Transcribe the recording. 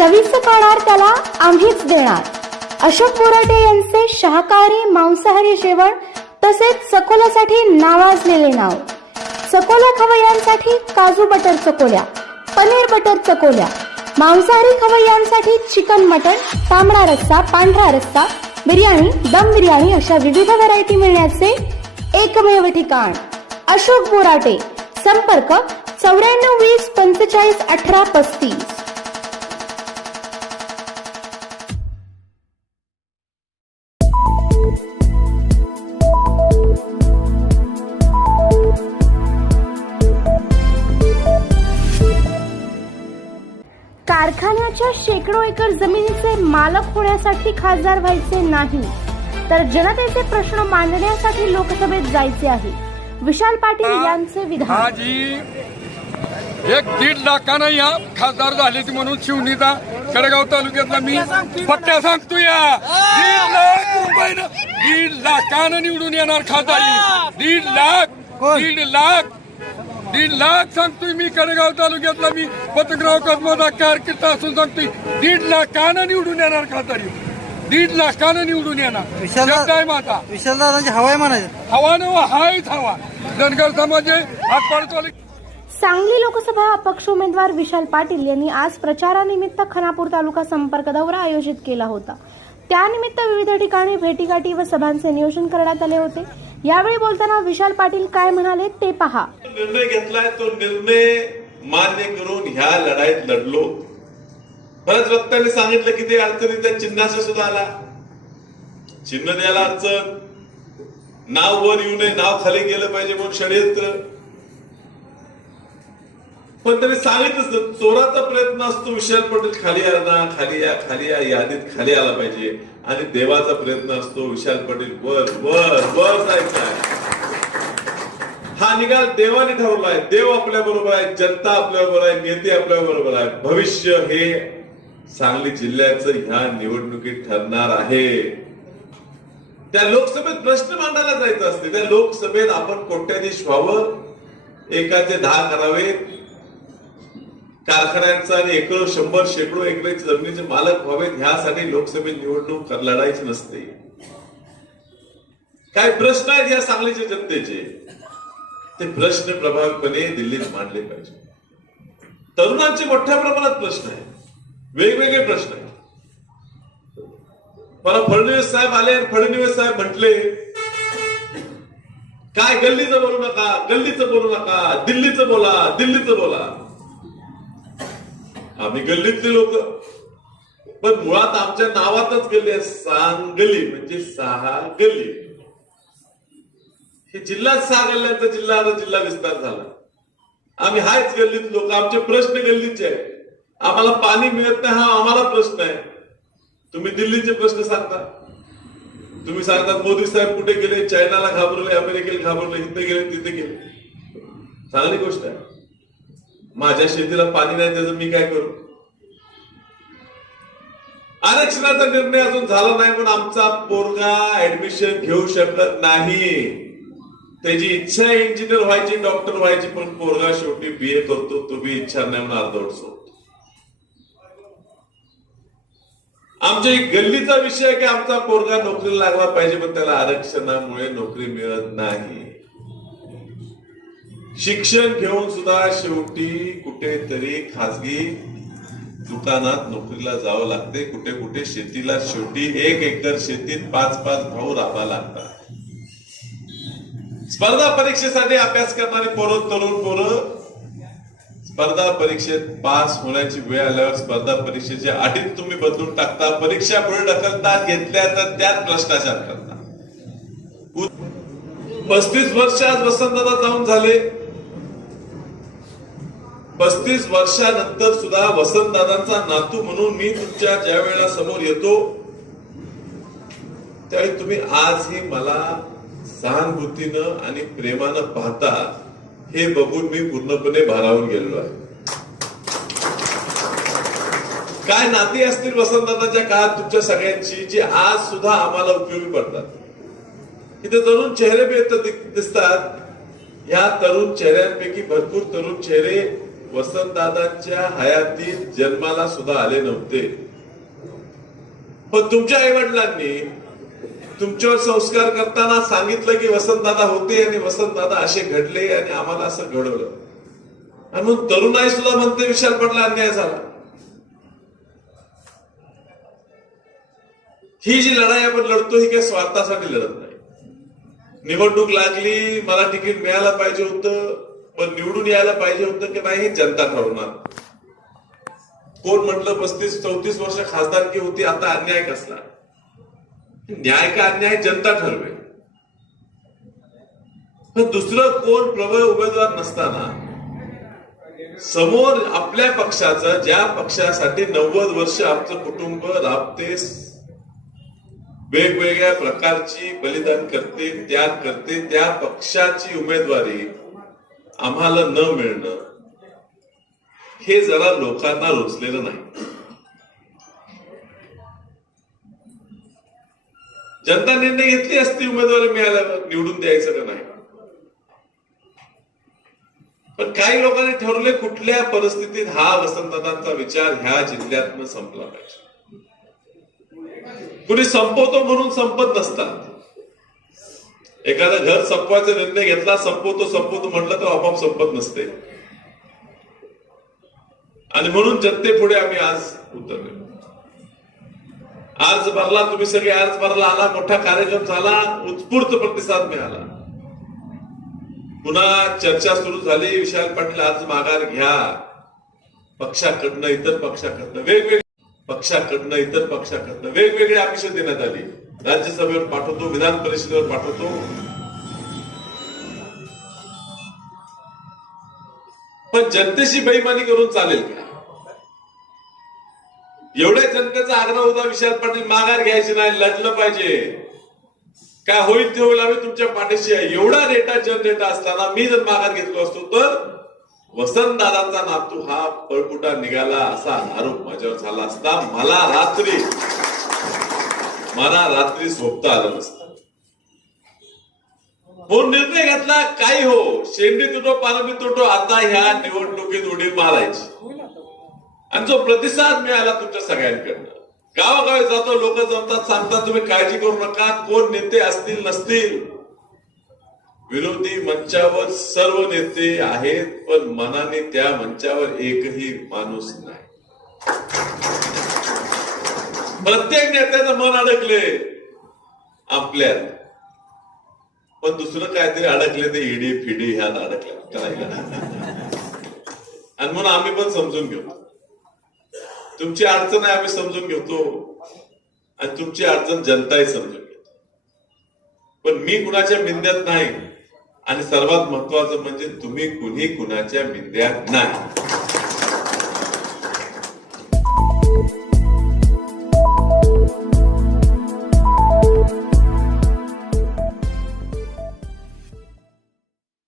चवीचं पाणार त्याला आम्हीच देणार. अशोक बोराटे यांचे शाकाहारी मांसाहारी जेवण तसेच चकोल्यासाठी नावाजलेले नाव. सकोला खवय्यांसाठी काजू बटर चकोल्या पनीर बटर चकोल्या मांसाहारी खवय्यांसाठी चिकन मटन तांबडा रस्सा पांढरा रस्सा बिर्याणी दम बिर्याणी अशा विविध व्हरायटी मिळण्याचे एकमेव ठिकाण. अशोक बोराटे संपर्क चौऱ्याण्णव वीस पंचेचाळीस अठरा पस्तीस. कारखान्याच्या शेकडो एकर जमिनीचे मालक होण्यासाठी खासदार व्हायचे नाही. तर जनतेचे प्रश्न मांडण्यासाठी लोकसभेत जायचे आहे. विशाल पाटील यांचे विधान. एक दीड लाखानं या खासदार झाले म्हणून शिवणीचा कडेगाव तालुक्यातला मी पट्ट्या सांगतो या दीड लाख रुपयानं दीड लाखानं निवडून येणार खासदारी दीड लाख दीड लाख दीड लाख सांगतोय मी कडेगाव तालुक्यातला मी. पतंगराव कदमाचा कारकिर्द असून सांगतोय दीड लाखानं निवडून येणार खासदारी दीड लाखानं निवडून येणार. विशाल- शब्द आहे माझा विशालदादांची हवाय म्हणायचं. हवा न हायच हवा. धनगर समाज आहे आठवडे सांगली लोकसभा अपक्ष उमेदवार विशाल पाटील यांनी आज प्रचारानिमित्त खानापूर तालुका संपर्क दौरा आयोजित केला होता. त्यानिमित्त विविध ठिकाणी भेटीगाठी व सभांचे नियोजन करण्यात आले होते. यावेळी बोलताना विशाल पाटील काय म्हणाले ते पहा. निर्णय घेतलाय तो निर्णय मान्य करून ह्या लढाईत लढलो. बऱ्याच वक्त्यांनी सांगितलं की ते अडचणी त्या चिन्हाचा सुद्धा आला. चिन्ह द्यायला अडचण. नाव वर येऊ नये नाव खाली गेलं पाहिजे म्हणून षडयंत्र. पण त्यांनी सांगितलंच चोराचा प्रयत्न असतो विशाल पटेल खाली आणा खाली या खाली या यादीत खाली आला पाहिजे. आणि देवाचा प्रयत्न असतो विशाल पटेल वर वर वर जायचा आहे. हा निकाल देवाने ठरवलाय देव आपल्या बरोबर आहे जनता आपल्या बरोबर आहे नेते आपल्या बरोबर आहे. भविष्य हे सांगली जिल्ह्याचं ह्या निवडणुकीत ठरणार आहे. त्या लोकसभेत प्रश्न मांडायला जायचं असते. त्या लोकसभेत आपण कोट्याधीश व्हावं एकाचे दहा करावेत कारखान्यांचा आणि एकरो शंभर शेकडो एकराचे जमिनीचे मालक व्हावेत ह्यासाठी लोकसभेत निवडणूक लढायची नसते. काय प्रश्न आहेत या सांगलीच्या जनतेचे? ते प्रश्न प्रभावीपणे दिल्लीत मांडले पाहिजे. तरुणांचे मोठ्या प्रमाणात प्रश्न आहेत. वेगवेगळे प्रश्न आहेत. मला फडणवीस साहेब आले आणि फडणवीस साहेब म्हटले काय गल्लीचं बोलू नका गल्लीचं बोलू नका दिल्लीचं बोला दिल्लीचं बोला. आम्ही गल्लीतले लोक. पण मुळात आमच्या नावातच गल्ली आहे सांगली म्हणजे सहा गल्ली. हे जिल्हा सहा गल्ल्यांचा जिल्हा आता जिल्हा विस्तार झाला. आम्ही हायच गल्लीत लोक आमचे प्रश्न गल्लीचे आहेत. आम्हाला पाणी मिळत नाही हा आम्हाला प्रश्न आहे. तुम्ही दिल्लीचे प्रश्न सांगता. तुम्ही सांगतात मोदी साहेब कुठे गेले? चायनाला घाबरले अमेरिकेला घाबरले इथे गेले तिथे गेले. चांगली गोष्ट आहे. माझ्या शेतीला पाणी नाही त्याचं मी काय करू? आरक्षणाचा निर्णय अजून झाला नाही पण आमचा पोरगा ऍडमिशन घेऊ शकत नाही. त्याची इच्छा आहे इंजिनियर व्हायची डॉक्टर व्हायची पण पोरगा शेवटी बी ए करतो तो बी इच्छा नाही म्हणून अर्धवट सोडतो. आमच्या एक गल्लीचा विषय की आमचा पोरगा नोकरीला लागला पाहिजे पण त्याला आरक्षणामुळे नोकरी मिळत नाही. शिक्षण घेऊन सुद्धा शेवटी कुठेतरी खासगी दुकानात नोकरीला जावं लागते. कुठे कुठे शेतीला शेवटी एक एकर शेतीत पाच पाच भाऊ राहावा लागतात. स्पर्धा परीक्षेसाठी अभ्यास करणारे पोरं तरुण पोरं स्पर्धा परीक्षेत पास होण्याची वेळ आल्यावर स्पर्धा परीक्षेच्या अटीत तुम्ही बदलून टाकता. परीक्षा पुढे ढकलता घेतल्या तर त्यात भ्रष्टाचार करता. पस्तीस वर्ष आज वसंतदादा जाऊन झाले. पस्तीस वर्षानंतर सुद्धा वसंतदादांचा नातू म्हणून मी तुमच्या ज्या वेळेला समोर येतो त्यावेळी तुम्ही आजही मला सहानुभूतीनं आणि प्रेमानं पाहता हे बघून मी पूर्णपणे भारावून गेलेलो आहे. काय नाती असतील वसंतदादाच्या काळात तुमच्या सगळ्यांची जी आज सुद्धा आम्हाला उपयोगी पडतात? इथे तरुण चेहरे बी दिसतात. या तरुण चेहऱ्यांपैकी भरपूर तरुण चेहरे वसंतदादांच्या हयातीत जन्माला सुद्धा आले नव्हते. पण तुमच्या आई वडिलांनी तुमच्यावर संस्कार करताना सांगितलं की वसंतदादा होते आणि वसंतदादा असे घडले आणि आम्हाला असं घडवलं. आणि मग तरुणाई सुद्धा म्हणते विशाल पडला अन्याय झाला. ही जी लढाई आपण लढतो ही काही स्वार्थासाठी लढत नाही. निवडणूक लागली मला तिकीट मिळायला पाहिजे होतं. पण निवडून यायला पाहिजे होतं की नाही हे जनता ठरवणार. कोण म्हटलं पस्तीस चौतीस वर्ष खासदारकी होती आता अन्याय कसला? न्याय का अन्याय? जनता ठरवे पण दुसरं कोण प्रबळ उमेदवार नसताना समोर आपल्या पक्षाचं ज्या पक्षासाठी नव्वद वर्ष आमचं कुटुंब राबते वेगवेगळ्या प्रकारची बलिदान करते त्याग करते त्या पक्षाची उमेदवारी आम्हाला न मिळणं हे जरा लोकांना रोचलेलं नाही. जनता निर्णय घेतली असती उमेदवारी मिळाल्यावर निवडून द्यायचं का नाही? पण काही लोकांनी ठरवले कुठल्या परिस्थितीत हा वसंतदादांचा विचार ह्या जिल्ह्यातनं संपला पाहिजे. कुणी संपवतो म्हणून संपत नसतात. एखादं घर संपवायचा निर्णय घेतला संपवतो संपवतो म्हटलं तर आपोआप संपत नसते. आणि म्हणून जनतेपुढे आम्ही आज उतरले. आज भरला तुम्ही सगळे आज भरला आला मोठा कार्यक्रम झाला उत्स्फूर्त प्रतिसाद मिळाला. पुन्हा चर्चा सुरू झाली विशाल पाटील आज माघार घ्या. पक्षाकडनं इतर पक्षाकडनं वेगवेगळे पक्षाकडनं इतर पक्षाकडनं वेगवेगळी आमिष देण्यात आली. राज्यसभेवर पाठवतो विधान परिषदेवर पाठवतो. पण जनतेशी बेईमानी करून चालेल का? एवढ्या जनतेचा आग्रह होता विशाल पाटील माघार घ्यायची नाही लढलं पाहिजे. काय होईल ते होईल आम्ही तुमच्या पाठीशी आहे. एवढा रेटा जनरेटा असताना मी जर माघार घेतलो असतो तर वसंतदादांचा नातू हा पळपुटा निघाला असा आरोप माझ्यावर झाला असता. मला रात्री मला रात्री झोपता आलं नसतं. म्हणून निर्णय घेतला काही हो शेंडी तुटो पानबी तुटो आता ह्या निवडणुकीत उडी मारायची. आणि जो प्रतिसाद मिळाला तुमच्या सगळ्यांकडनं. गावागावी जातो लोक जमतात सांगतात तुम्ही काळजी करू नका कोण नेते असतील नसतील. विरोधी मंचावर सर्व नेते आहेत पण मनाने त्या मंचावर एकही माणूस नाही. प्रत्येक नेत्याचं मन अडकले. आपल्यात. पण दुसरं काहीतरी अडकले ते इडी फिडी ह्यात अडकल्या आणि म्हणून आम्ही पण समजून घेतो तुमची अडचण आहे आम्ही समजून घेतो. आणि तुमची अडचण जनताही समजून घेतो. पण मी कुणाच्या मिंद्यात नाही. आणि सर्वात महत्वाचं म्हणजे तुम्ही कुणी कुणाच्या मिंद्यात नाही.